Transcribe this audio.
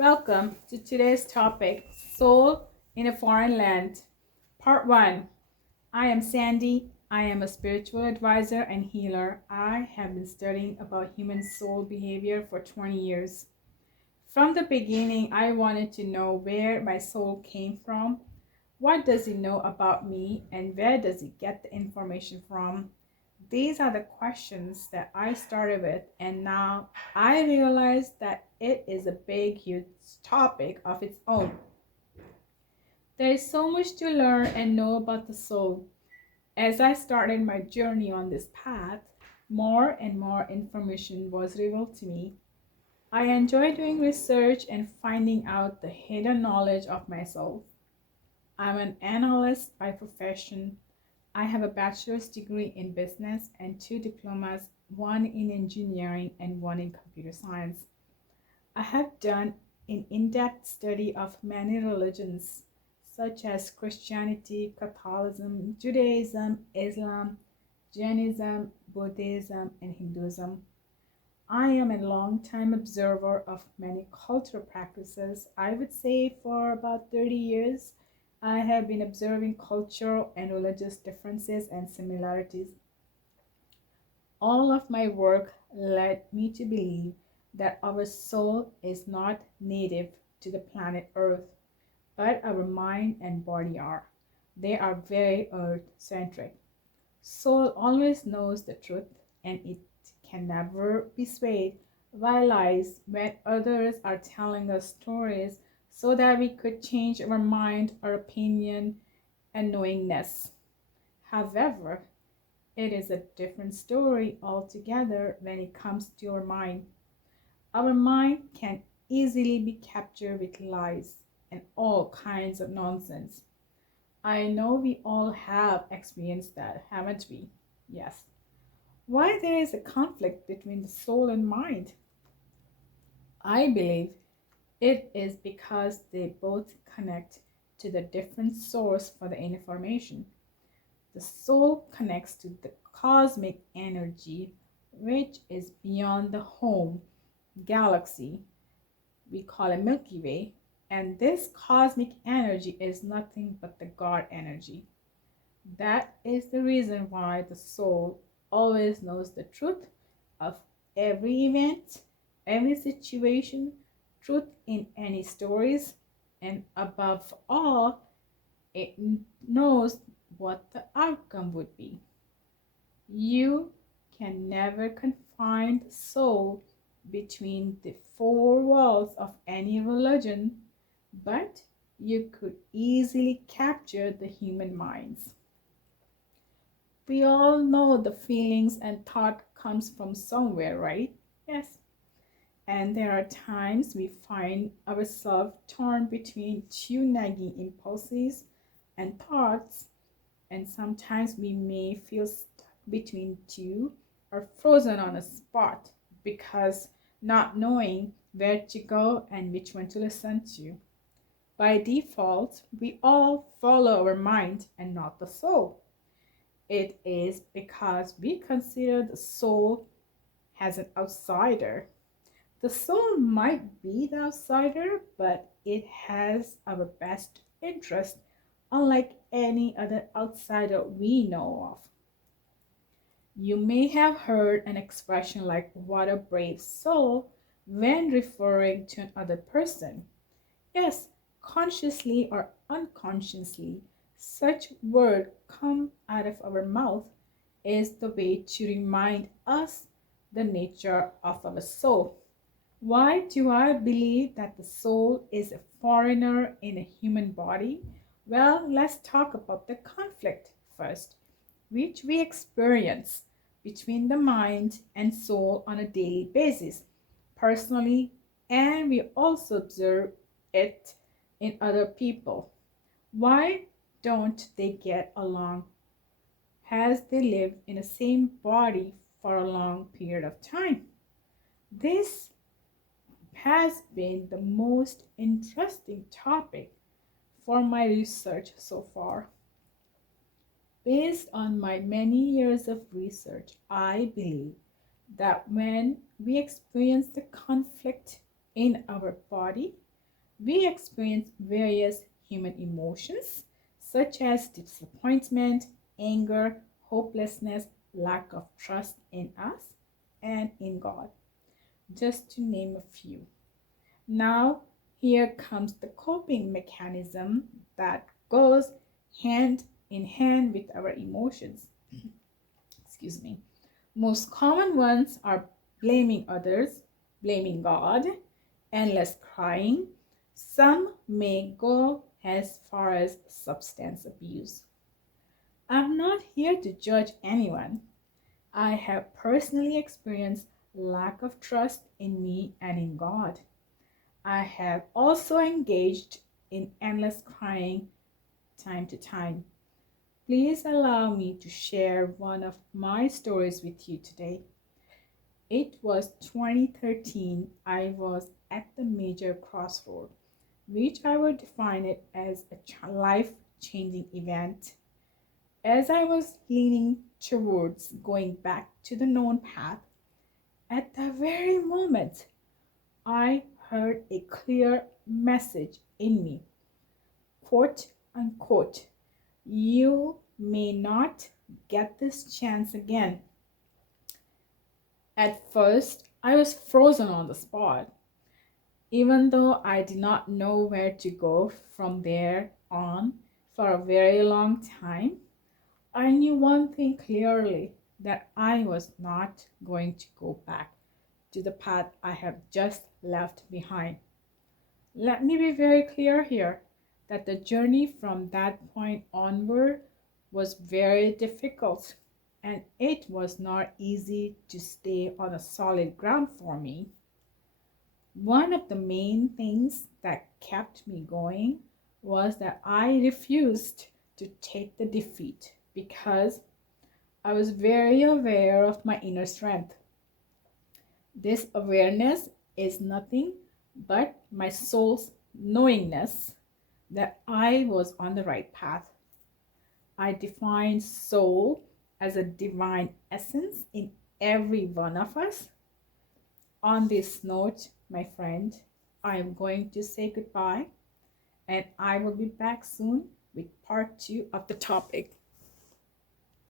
Welcome to today's topic Soul in a Foreign Land. Part 1. I am Sandy. I am a spiritual advisor and healer. I have been studying about human soul behavior for 20 years. From the beginning, I wanted to know where my soul came from. What does it know about me, and where does it get the information from? These are the questions that I started with, and now I realize that it is a big, huge topic of its own. There is so much to learn and know about the soul. As I started my journey on this path, more and more information was revealed to me. I enjoy doing research and finding out the hidden knowledge of myself. I'm an analyst by profession. I have a bachelor's degree in business and two diplomas, one in engineering and one in computer science. I have done an in-depth study of many religions, such as Christianity, Catholicism, Judaism, Islam, Jainism, Buddhism, and Hinduism. I am a long-time observer of many cultural practices. I would say for about 30 years, I have been observing cultural and religious differences and similarities. All of my work led me to believe that our soul is not native to the planet Earth, but our mind and body are. They are very earth centric. Soul always knows the truth, and it can never be swayed by lies when others are telling us stories so that we could change our mind, our opinion, and knowingness. However, it is a different story altogether when it comes to our mind. Our mind can easily be captured with lies and all kinds of nonsense. I know we all have experienced that, haven't we? Yes. Why there is a conflict between the soul and mind? I believe it is because they both connect to the different source for the information. The soul connects to the cosmic energy, which is beyond the home galaxy. We call it Milky Way, and this cosmic energy is nothing but the God energy. That is the reason why the soul always knows the truth of every event, every situation, truth in any stories, and above all, it knows what the outcome would be. You can never confine the soul between the four walls of any religion, but you could easily capture the human minds. We all know the feelings and thought comes from somewhere, right? Yes. And there are times we find ourselves torn between two nagging impulses and thoughts, and sometimes we may feel stuck between two or frozen on a spot because not knowing where to go and which one to listen to. By default, we all follow our mind and not the soul. It is because we consider the soul as an outsider. The soul might be the outsider, but it has our best interest, unlike any other outsider we know of. You may have heard an expression like "what a brave soul" when referring to another person. Yes, consciously or unconsciously, such word come out of our mouth is the way to remind us the nature of our soul. Why do I believe that the soul is a foreigner in a human body? Well, let's talk about the conflict first, which we experience between the mind and soul on a daily basis, personally, and we also observe it in other people. Why don't they get along as they live in the same body for a long period of time? This has been the most interesting topic for my research so far. Based on my many years of research, I believe that when we experience the conflict in our body, We experience various human emotions such as disappointment, anger, hopelessness, lack of trust in us and in God, just to name a few. Now, here comes the coping mechanism that goes hand in hand with our emotions. Excuse me. Most common ones are blaming others, blaming God, endless crying. Some may go as far as substance abuse. I'm not here to judge anyone. I have personally experienced lack of trust in me and in God. I have also engaged in endless crying time to time. Please allow me to share one of my stories with you today. It was 2013. I was at the major crossroad, which I would define it as a life-changing event. As I was leaning towards going back to the known path, at the very moment I heard a clear message in me, quote unquote, "You may not get this chance again." At first, I was frozen on the spot, even though I did not know where to go from there on for a very long time. I knew one thing clearly, that I was not going to go back to the path I have just left behind. Let me be very clear here that the journey from that point onward was very difficult, and it was not easy to stay on a solid ground for me. One of the main things that kept me going was that I refused to take the defeat because I was very aware of my inner strength. This awareness is nothing but my soul's knowingness that I was on the right path. I define soul as a divine essence in every one of us. On this note, my friend, I am going to say goodbye, and I will be back soon with part 2 of the topic.